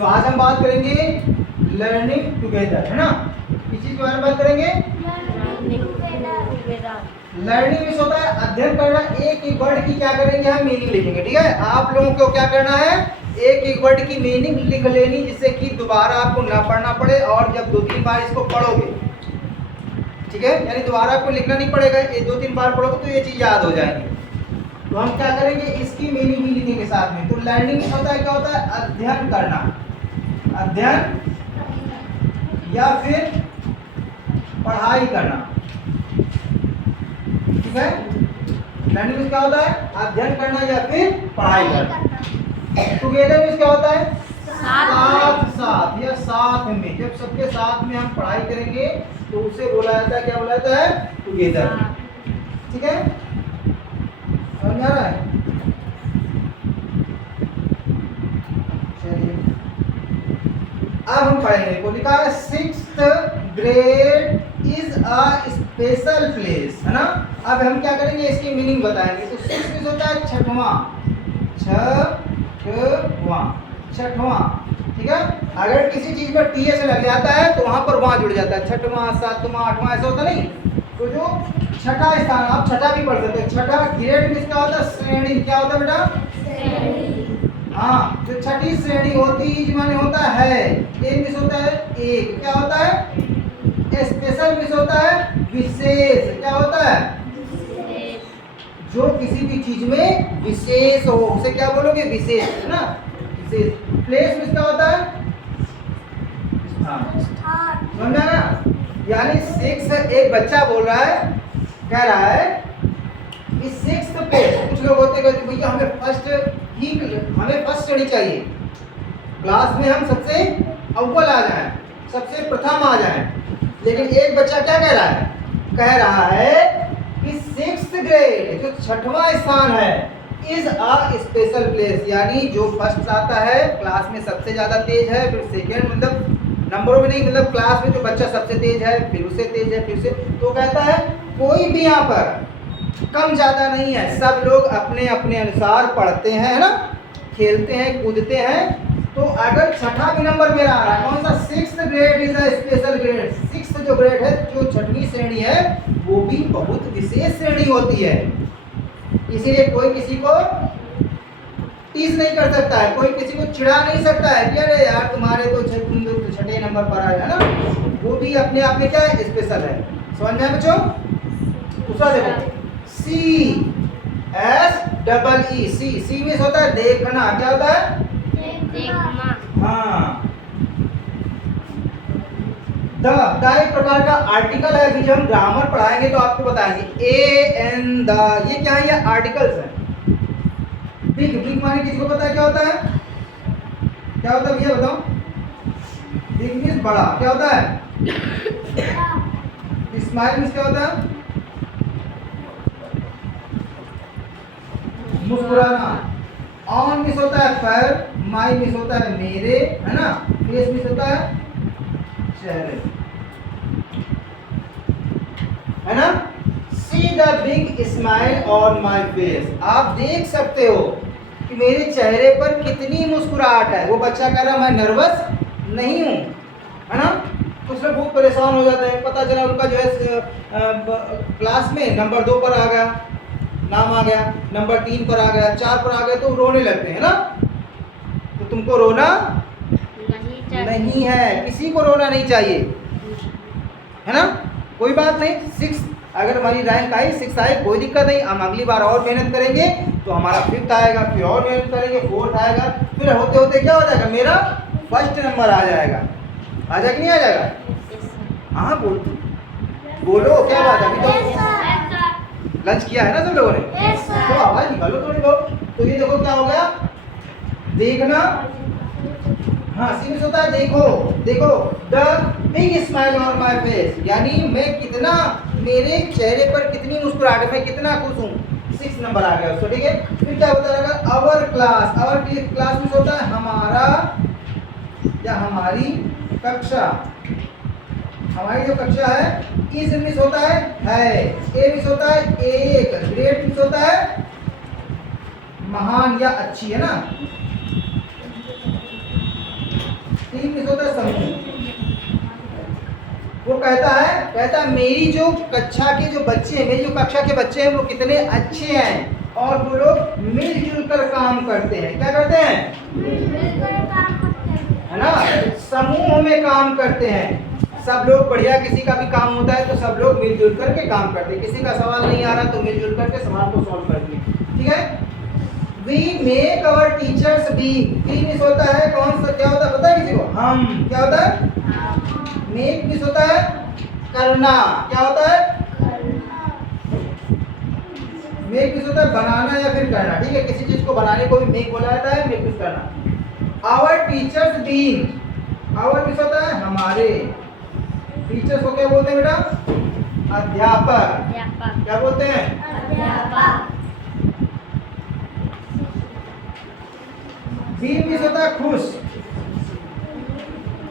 तो आज हम बात करेंगे लर्निंग टुगेदर, है ना। किस चीज के बारे में बात करेंगे? लर्निंग मीन्स होता है अध्ययन करना। एक एक वर्ड की क्या करेंगे हम? मीनिंग लिखेंगे। ठीक है, आप लोगों को क्या करना है? एक एक वर्ड की मीनिंग लिख लेनी, जिससे कि दोबारा आपको ना पढ़ना पड़े, और जब 2-3 बार इसको पढ़ोगे, ठीक है, यानी दोबारा आपको लिखना नहीं पड़ेगा, ये 2-3 बार पढ़ोगे तो ये चीज याद हो जाएगी। तो हम क्या करेंगे? इसकी मीनिंग भी लिखेंगे साथ में। तो लर्निंग होता है, क्या होता है? अध्ययन करना, अध्ययन या फिर पढ़ाई करना। ठीक है, लर्निंग में क्या होता है? अध्ययन करना या फिर पढ़ाई करना। टुगेदर में क्या होता है? साथ साथ या साथ में। जब सबके साथ में हम पढ़ाई करेंगे तो उसे बोला जाता है, क्या बोला जाता है? टुगेदर। ठीक है, समझ में आ रहा है? चलिए अब हम पढ़ेंगे। को लिखा है 6th grade is a special place, है ना। अब हम क्या करेंगे? इसकी मीनिंग बताएंगे। तो 6 मीन्स होता है छठवां, छठवां। ठीक है, अगर किसी चीज में टीएस लग जाता है तो वहां पर वहां जुड़ जाता है। छठवां, सातवां, आठवां ऐसा होता नहीं। तो जो छठा स्थान, आप छठा भी पढ़ सकते हैं। छठा ग्रेड में क्या होता है? श्रेणी। क्या होता है बेटा? हाँ, जो छठी श्रेणी होती है माने होता है। ए मिस होता है एक। क्या होता है? स्पेशल मिस होता है विशेष। क्या होता है? जो किसी भी चीज में विशेष हो उसे क्या बोलोगे? विशेष, है ना। विशेष। प्लेस मिस क्या होता है? समझा ना? यानी 6 एक बच्चा बोल रहा है, कह रहा है इस 6th प्लेस। कुछ लोग होते हैं भैया हमें फर्स्ट श्रेणी चाहिए, क्लास में हम सबसे अव्वल आ जाएं, सबसे प्रथम आ जाएं। लेकिन एक बच्चा क्या कह रहा है? कह रहा है कि 6th ग्रेड जो छठवां स्थान है इज अ स्पेशल प्लेस, यानी जो फर्स्ट आता है क्लास में सबसे ज्यादा तेज है, फिर सेकेंड, मतलब नंबरों में नहीं, मतलब क्लास में जो बच्चा सबसे तेज है, फिर उससे तेज है, फिर से। तो कहता है कोई भी यहाँ पर कम ज्यादा नहीं है, सब लोग अपने अपने अनुसार पढ़ते हैं, है ना, खेलते हैं, कूदते हैं। तो अगर छठा भी नंबर मेरा आ रहा है, कौन सा? 6th grade is a special grade. 6th जो ग्रेड है, जो छठवीं श्रेणी है, वो भी बहुत विशेष श्रेणी होती है। इसीलिए कोई किसी को टीज नहीं कर सकता है, कोई किसी को चिढ़ा नहीं सकता है कि अरे यार तुम्हारे तो छठे नंबर पर आया, है ना। वो भी अपने आप में क्या है? स्पेशल है। समझ में आया बच्चों? दूसरा देखो, CSEE। सी में होता है देखना। क्या होता है? देखना। हाँ, द एक प्रकार का आर्टिकल है। अभी जब हम ग्रामर पढ़ाएंगे तो आपको बताएंगे। एन द, ये क्या है? ये आर्टिकल्स है। बिग माने किसी को पता है क्या होता है? क्या होता है भैया बताओ? बिग मीन्स बड़ा। क्या होता है? स्माइल मीन्स क्या होता है? मुस्कुराना। ऑन मीन्स होता है पर, माई मीन्स होता है मेरे, है ना। फेस मीन्स होता है चेहरे, है ना। See the big smile on my face. आप देख सकते हो कि मेरे चेहरे पर कितनी मुस्कुराहट है। वो बच्चा कह रहा मैं नर्वस नहीं हूँ, है ना। कुछ लोग बहुत परेशान हो जाते हैं, पता चला उनका जो है क्लास में नंबर 2 पर आ गया, नाम आ गया, नंबर 3 पर आ गया, 4 पर आ गया, तो रोने लगते हैं ना। तो तुमको रोना नहीं है, किसी को रोना नहीं चाहिए, है ना। कोई बात नहीं। 6 अगर हमारी रैंक आई, 6 आए, कोई दिक्कत नहीं। हम अगली बार और मेहनत करेंगे तो हमारा 5th आएगा, फिर और मेहनत करेंगे, 4th आएगा, फिर होते होते क्या हो जाएगा? मेरा फर्स्ट नंबर आ जाएगा। आ जाएगा कि नहीं आ जाएगा? हाँ बोलो क्या बात है? अभी तो लंच किया है ना सब लोगों ने? तो आवाज निकालो थोड़ी बहुत। तो ये देखो क्या हो गया? देखना। हाँ, सीमित होता है देखो। देखो the big smile on my face, यानी मैं कितना, मेरे चेहरे पर कितनी मुस्कुराहट है, मैं कितना खुश हूँ। 6 नंबर आ गया उसको। ठीक है, फिर क्या होता रहेगा? Our class. आवर क्लास में होता है हमारा या हमारी कक्षा। हमारी जो कक्षा है, इस मिस होता है। ए मिस होता है एक। ग्रेट मिस होता है महान या अच्छी, है ना। टीम मीन्स होता है समूह। वो कहता है मेरी जो कक्षा के जो बच्चे हैं, मेरी जो कक्षा के बच्चे हैं वो कितने अच्छे हैं और वो लोग मिलजुल कर काम करते हैं। क्या करते हैं? है ना, समूह में काम करते हैं। सब लोग बढ़िया, किसी का भी काम होता है तो सब लोग मिलजुल करके काम करते हैं। किसी का सवाल नहीं आ रहा तो मिलजुल करके सवाल को सॉल्व करते हैं। ठीक है। We make our teachers being, being means होता है कौन सा, क्या होता है पता है किसी को? हम। क्या होता है? make मीन्स होता है करना। क्या होता है? make मीन्स होता है बनाना या फिर करना। ठीक है, किसी चीज को बनाने को भी make बोला जाता है, make मीन्स करना। our teachers being, our means होता है हमारे। टीचर्स को क्या बोलते हैं बेटा? अध्यापक। क्या बोलते हैं? अध्यापक। बीम मीन्स होता है खुश,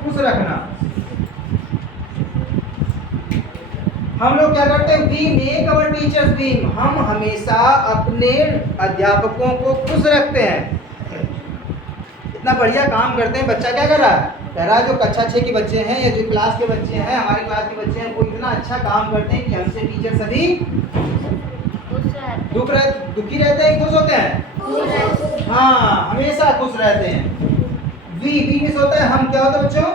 खुश रखना। हम लोग क्या करते हैं? We make our teachers beam, हम हमेशा अपने अध्यापकों को खुश रखते हैं। इतना बढ़िया काम करते हैं। बच्चा क्या कर रहा है? कह रहा है जो कक्षा 6 के बच्चे हैं या जो क्लास के बच्चे हैं, हमारी क्लास के बच्चे हैं, वो इतना अच्छा काम करते हैं कि हमसे टीचर सभी दुखी रहते हैं, खुश होते हैं। हाँ, हमेशा खुश रहते हैं। वी मीन्स होता है हम। क्या होता है बच्चों?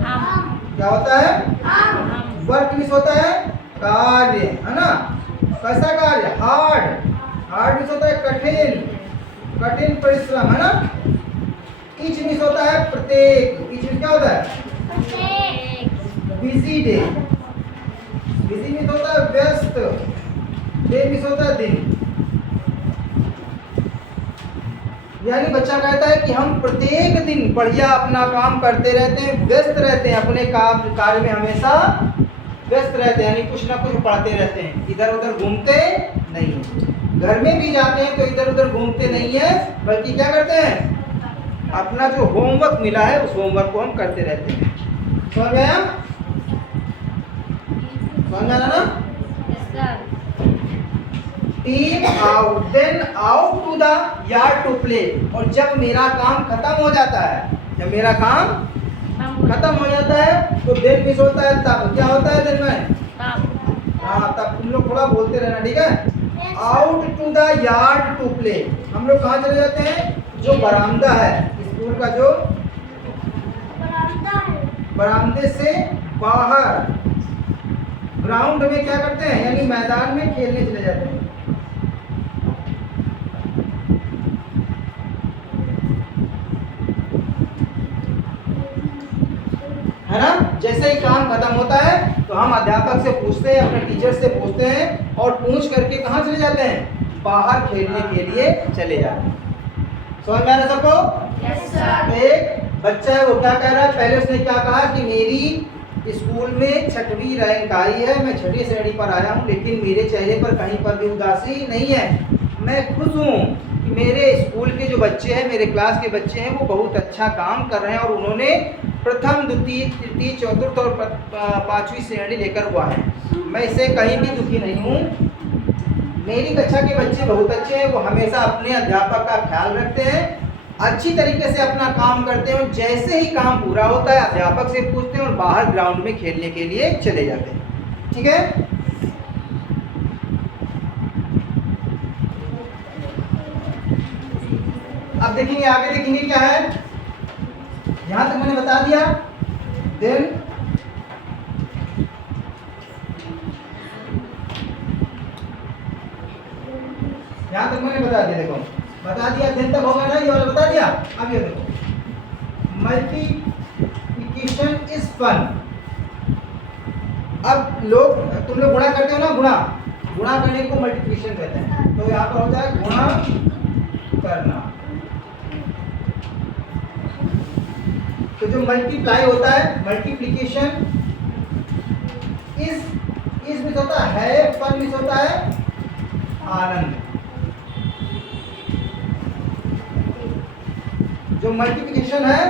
हम। क्या होता है? हम। वर्क मीन्स होता है कार्य, है ना। कैसा कार्य? हार्ड। हार्ड मीन्स होता है कठिन, कठिन परिश्रम, है ना। ईच मीन्स होता है प्रत्येक। ईच मीन्स क्या होता है? Busy day. बिजी मीन्स होता है व्यस्त। डे मीन्स होता है दिन। यानी बच्चा कहता है कि हम प्रत्येक दिन बढ़िया अपना काम करते रहते हैं, व्यस्त रहते हैं, अपने काम कार्य में हमेशा व्यस्त रहते हैं, यानी कुछ ना कुछ पढ़ते रहते हैं, इधर उधर घूमते नहीं है। घर में भी जाते हैं तो इधर उधर घूमते नहीं है, बल्कि क्या करते हैं? अपना जो होमवर्क मिला है उस होमवर्क को हम करते रहते हैं। समझ में आया? समझ में आया ना? Team out, then out to the yard to play. और जब मेरा काम खत्म हो जाता है, जब मेरा काम खत्म हो जाता है तो देन मीन्स होता है तब। क्या होता है दिन में? हाँ, तब तुम लोग थोड़ा बोलते रहना, ठीक है। Out to the yard to play, हम लोग कहाँ चले जाते हैं? जो बरामदा है, स्कूल का जो बरामदे से बाहर ग्राउंड में क्या करते हैं? यानी मैदान में खेलने चले जाते हैं। है ना। जैसे ही काम खत्म होता है तो हम अध्यापक से पूछते हैं, अपने टीचर से पूछते हैं और पूछ करके कहाँ चले जाते हैं? बाहर खेलने के लिए चले जाते हैं। समझ में आ रहा सबको? Yes sir. एक बच्चा है, वो क्या कह रहा है? पहले उसने क्या कहा कि मेरी स्कूल में 6वीं रैंक आई है, मैं 6ठी श्रेणी पर आया हूँ, लेकिन मेरे चेहरे पर कहीं पर भी उदासी नहीं है। मैं खुश हूँ कि मेरे स्कूल के जो बच्चे हैं, मेरे क्लास के बच्चे हैं, वो बहुत अच्छा काम कर रहे हैं और उन्होंने प्रथम, द्वितीय, तृतीय, चतुर्थ और 5वीं श्रेणी लेकर हुआ है। मैं इससे कहीं भी दुखी नहीं हूँ। मेरी कक्षा के बच्चे बहुत अच्छे हैं, वो हमेशा अपने अध्यापक का ख्याल रखते हैं, अच्छी तरीके से अपना काम करते हैं। जैसे ही काम पूरा होता है अध्यापक से पूछते हैं और बाहर ग्राउंड में खेलने के लिए चले जाते हैं। ठीक है। अब देखेंगे, आगे देखेंगे क्या है। यहां तक मैंने बता दिया। देन यहां तक मैंने बता दिया, देखो बता दिया, दिन तक होगा ना, ये वाला बता दिया। अब ये देखो, मल्टीप्लिकेशन इज फन। अब लोग, तुम लोग गुणा करते हो ना, गुणा करने को मल्टीप्लिकेशन कहते हैं। तो यहाँ पर होता है गुणा करना। तो जो मल्टीप्लाई होता है, मल्टीप्लिकेशन इस में होता है, फन में होता है आनंद। जो मल्टीप्लिकेशन है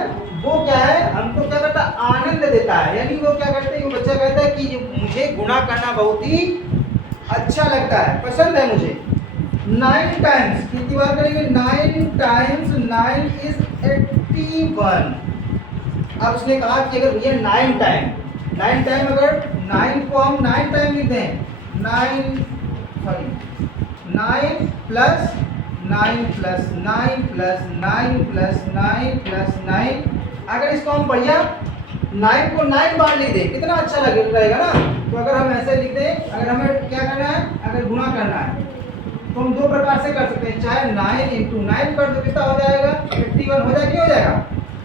वो क्या है? हमको क्या करता है? आनंद देता है। यानी वो क्या करते हैं? वो बच्चा कहता है कि मुझे गुणा करना बहुत ही अच्छा लगता है, पसंद है मुझे। 9 टाइम्स कितनी बार करेंगे? 9 टाइम्स 9 इज 81। अब उसने कहा कि अगर भैया 9 टाइम अगर 9 को हम 9 टाइम लिख दें, 9 plus 9 plus 9 plus 9 plus 9 plus 9, अगर इसको हम बढ़िया 9 को 9 बार लिख दें कितना अच्छा रहेगा ना। तो अगर हम ऐसे लिख दें, अगर हमें क्या करना है, अगर गुणा करना है तो हम दो प्रकार से कर सकते हैं, चाहे 9 इंटू 9 कर दो कितना हो जाएगा 51 हो जाएगा, हो जाएगा।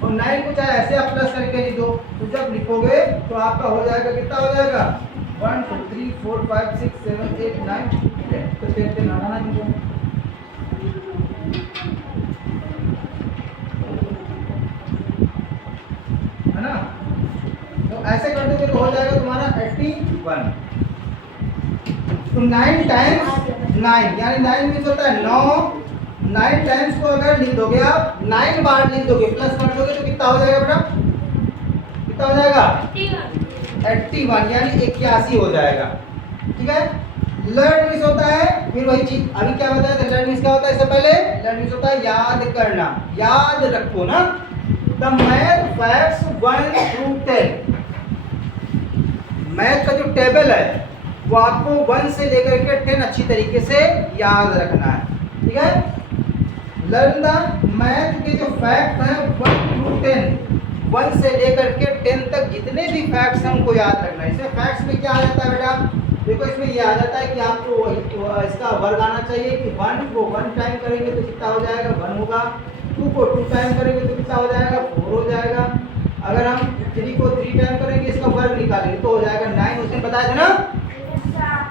और 9 को चाहे ऐसे आप प्लस करके लिख दो, तो जब लिखोगे तो आपका हो जाएगा कितना हो जाएगा 1 2 3 4 5 6 7 8 9 10। तो 10 पे ना दीजिए, है ना। तो ऐसे कर दोगे तो हो जाएगा तुम्हारा 81। तो 9 टाइम्स 9 यानी 9 मीन्स होता है 9। 9 टाइम्स को अगर लिख दोगे आप 9 बार लिख दोगे प्लस कर दोगे तो कितना हो जाएगा बेटा, कितना हो जाएगा 81 यानी 81 हो जाएगा। ठीक है। लर्न मीन्स होता है फिर वही चीज अभी क्या बताया था, लर्न मीन्स क्या होता है, इससे पहले लर्न मीन्स होता है याद करना, याद रखो ना। The math facts 1 through 10, math का जो टेबल है वो आपको 1 से लेकर के 10 अच्छी तरीके से याद रखना है। ठीक है। लर्न द मैथ के जो फैक्ट हैं 1 through 10, 1 से लेकर के 10 तक जितने भी फैक्ट्स हैं उनको याद रखना है। इसमें फैक्ट्स में क्या आ जाता है बेटा, देखो इसमें ये आ जाता है कि आपको इसका वर्ग आना चाहिए कि 1 को 1 टाइम करेंगे तो कितना हो जाएगा 1 होगा, 2 को 2 टाइम करेंगे तो कितना हो जाएगा 4 हो जाएगा, अगर हम 3 को 3 टाइम करेंगे इसका वर्ग निकालेंगे तो हो जाएगा 9, उसने बताया था ना।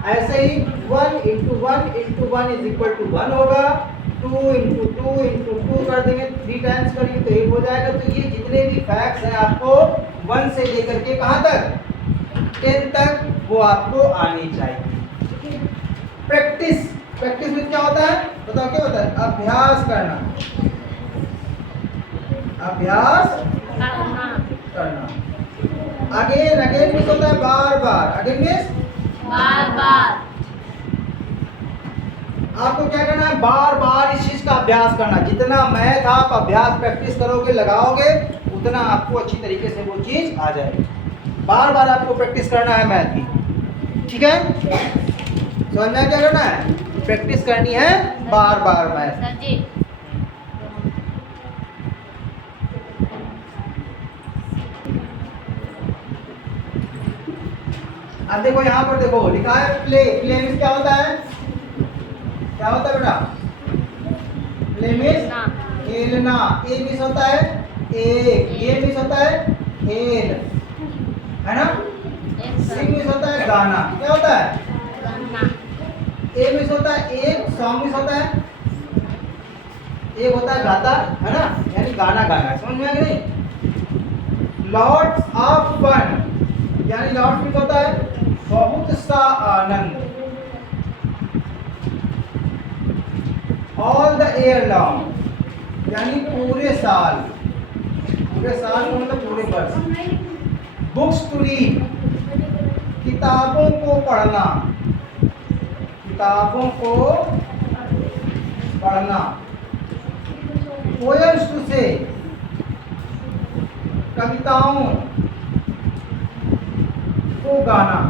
ऐसे ही 1 into 1 into 1 is equal to 1 होगा, 2 इंटू 2 इंटू 2 कर देंगे 3 टाइम्स करेंगे तो 8 हो जाएगा। तो ये जितने भी फैक्ट्स हैं आपको 1 से लेकर के कहाँ तक 10 तक वो आपको आनी चाहिए। प्रैक्टिस, प्रैक्टिस में क्या होता है बताओ, क्या होता है, अभ्यास करना, अभ्यास करना। अगेन, अगेन मीन्स होता है बार बार, अगेन मीन्स बार बार। आपको क्या करना है, बार बार इस चीज का अभ्यास करना। जितना मैथ आप अभ्यास प्रैक्टिस करोगे लगाओगे उतना आपको अच्छी तरीके से वो चीज आ जाएगी। बार बार आपको प्रैक्टिस करना है मैथ की। ठीक है, समझ में क्या करना है, प्रैक्टिस करनी है बार बार मैथ। सर जी अब देखो यहाँ पर देखो लिखा है प्ले, प्ले मीन्स क्या होता है, क्या होता है बेटा, प्ले मीन्स खेलना, ए मीन्स होता है एक, ये मीन्स होता है खेल, है ना। सिंग मीन्स होता है गाना, क्या होता है, ए मीन्स होता है एक, सॉन्ग मीन्स होता है एक होता है गाता, है ना, यानी गाना गाना, समझ में आ गया नहीं। लॉट्स ऑफ फन यानी लॉट्स मीन्स होता है बहुत सा आनंद। ऑल द ईयर लॉन्ग यानी पूरे साल, पूरे साल का मतलब पूरे वर्ष। बुक्स टू रीड किताबों को पढ़ना, किताबों को पढ़ना। पोएम्स टू से कविताओं को गाना।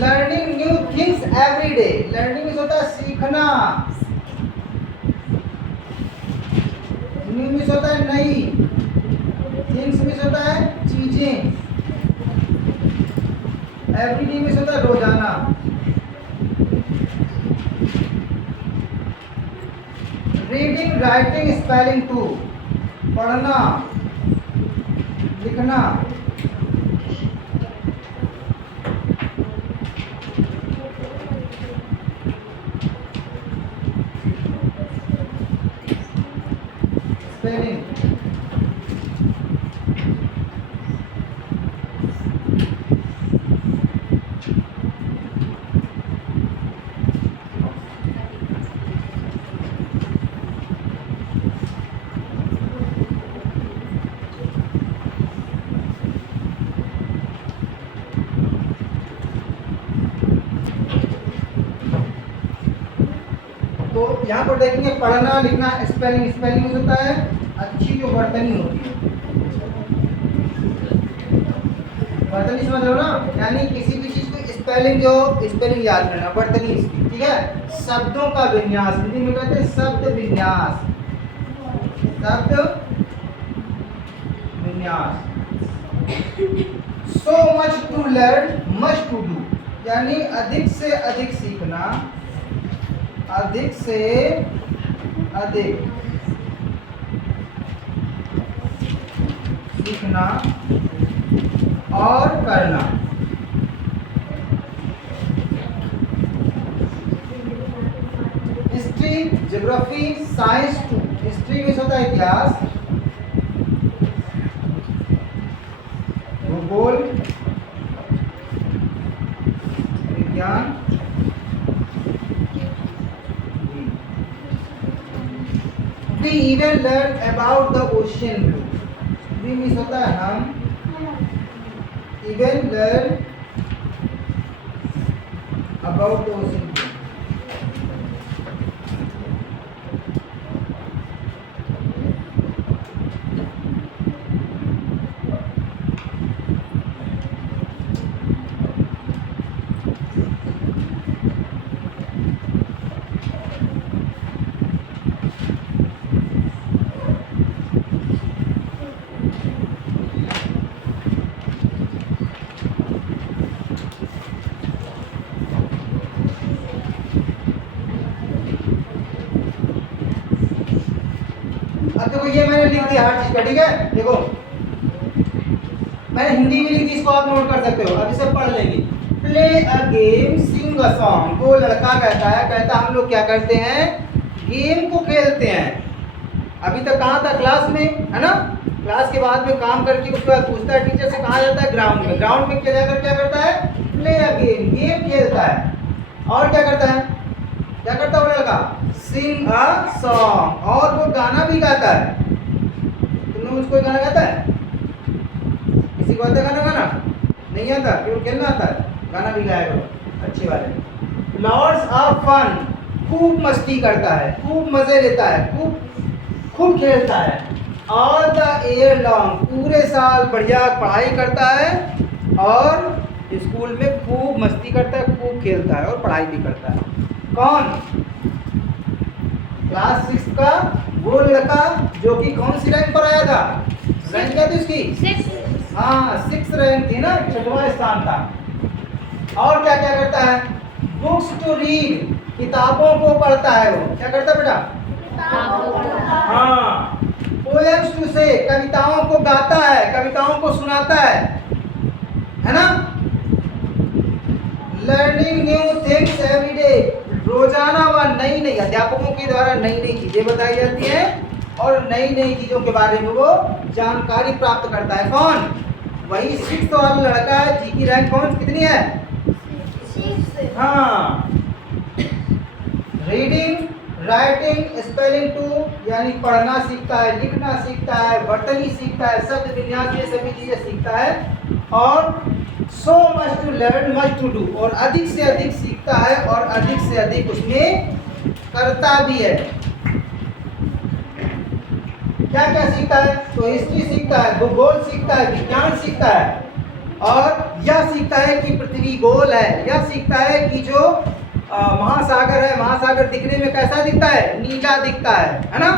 Learning new things every day, learning means होता है सीखना, न्यू मीन्स होता है नई, थिंग्स मीन्स होता है चीजें, एवरी डे मीन्स होता है रोजाना। रीडिंग राइटिंग स्पेलिंग टू पढ़ना लिखना। स्पेलिंग तो यहाँ पर देखेंगे पढ़ना लिखना स्पेलिंग, स्पेलिंग होता है अच्छी जो वर्तनी होती है। वर्तनी समझ रहे हो ना, यानी किसी भी चीज को स्पेलिंग जो स्पेलिंग याद करना, वर्तनी इसकी, ठीक है। शब्दों का विन्यास, हिंदी में कहते हैं शब्द विन्यास, शब्द विन्यास। So much to learn much to do, यानी अधिक से अधिक सीखना, अधिक से अधिक सीखना और करना। History, geography, science too, history में होता है इतिहास, भूगोल, विज्ञान, we even learn about the ocean blue, we means होता है हम even learn about the ocean blue। अब देखो ये मैंने लिख दिया हर चीज का, ठीक है। देखो मैंने हिंदी में लिख दी, इसको आप नोट कर सकते हो, अब इसे पढ़ लेंगे। Play a game, sing a song. वो लड़का कहता हम लोग क्या करते हैं, गेम को खेलते हैं। अभी तक कहाँ था, क्लास में, है ना। क्लास के बाद में काम करके उसके बाद पूछता है टीचर से, कहाँ जाता है, ग्राउंड में। ग्राउंड में क्या जाकर क्या करता है, प्ले अ गेम, गेम खेलता है। और क्या करता है, क्या करता है वो लड़का, सिंग अ सॉन्ग, और वो गाना भी गाता है। तुमने मुझको गाना गाता है, किसी को आता है गाना गाना नहीं आता, केवल खेलना आता है, गाना भी गाया करो अच्छी बात है। लॉर्ड्स ऑफ फन, खूब मस्ती करता है, खूब मजे लेता है, खूब खेलता है। ऑल द ईयर लॉन्ग, पूरे साल बढ़िया पढ़ाई करता है और स्कूल में खूब मस्ती करता है, खूब खेलता है और पढ़ाई भी करता है। कौन, क्लास 6 का वो लड़का जो कि कौन सी रैंक पर आया था, रैंक क्या थी उसकी, हाँ 6 रैंक थी ना, 6वां स्थान था। और क्या क्या करता है, बुक्स टू रीड, किताबों को पढ़ता है। वो क्या करता है बेटा, हाँ। पोएम्स टू से, कविताओं को गाता है, कविताओं को सुनाता है ना। Learning new things every day, रोजाना वह नई नई, अध्यापकों के द्वारा नई नई चीजें बताई जाती हैं और नई नई चीजों के बारे में वो जानकारी प्राप्त करता है। कौन, वही 6 वाला लड़का है, जी की रैंक कौन कितनी है, हाँ। रीडिंग, राइटिंग, स्पेलिंग टू, यानी पढ़ना सीखता है, लिखना सीखता है, वर्तनी सीखता है, शब्द विन्यास, ये सभी चीजें सीखता है। और so much to learn much to do, और अधिक से अधिक सीखता है और अधिक से अधिक उसमें करता भी है। क्या क्या सीखता है, तो हिस्ट्री सीखता है, भूगोल सीखता है, विज्ञान सीखता है, और यह सीखता है कि पृथ्वी गोल है, यह सीखता है कि जो महासागर है, महासागर दिखने में कैसा दिखता है, नीला दिखता है ना।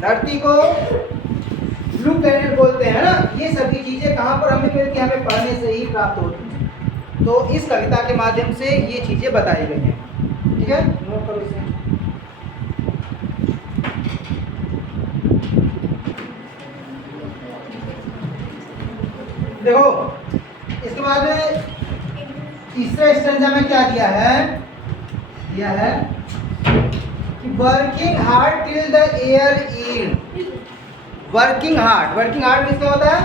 धरती को ब्लू प्लेनेट बोलते हैं ना। ये सभी चीजें कहाँ पर हमें मिलती हैं, हमें पढ़ने से ही प्राप्त होती हैं। तो इस कविता के माध्यम से ये चीजें बताई गई हैं, ठीक है, नोट करो इसे। देखो इसके बाद में तीसरे स्टेंजा में क्या दिया है, कि working hard till the year and. Working hard, working hard means क्या होता है,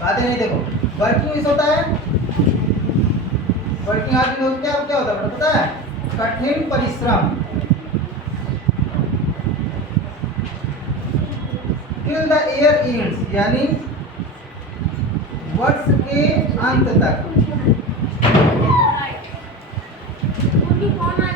बातें नहीं, देखो वर्किंग मीन्स होता है, वर्किंग हार्ड मीन्स क्या क्या होता है पता है, कठिन परिश्रम। टिल द ईयर एंड्स, यानी वर्ष के अंत तक, कौन